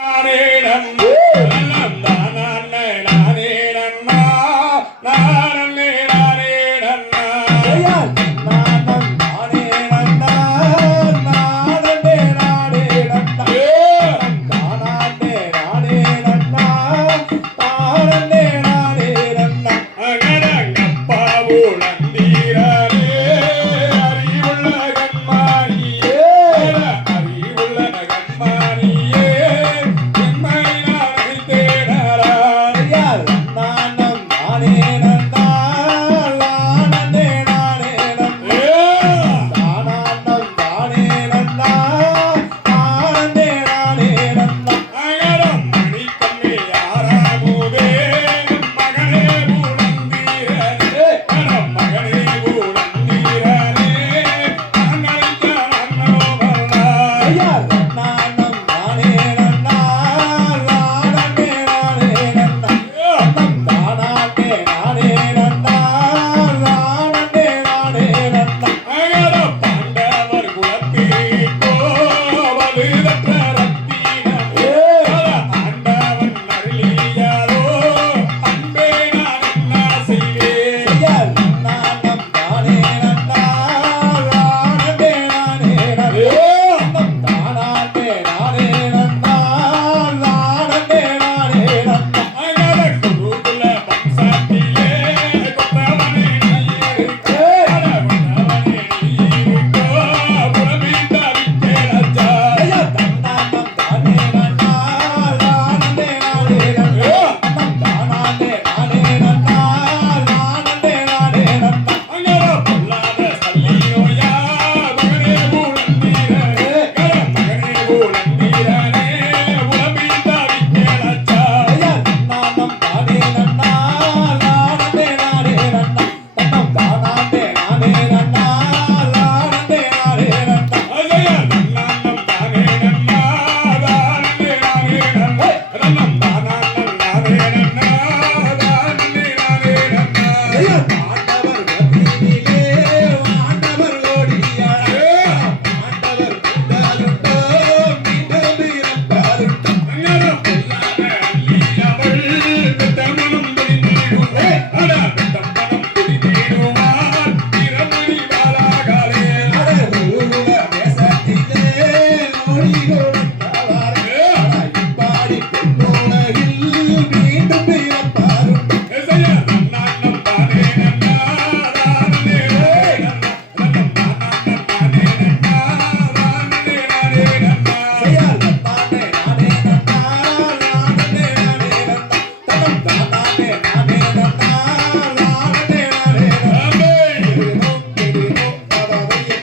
Johnny! Yeah.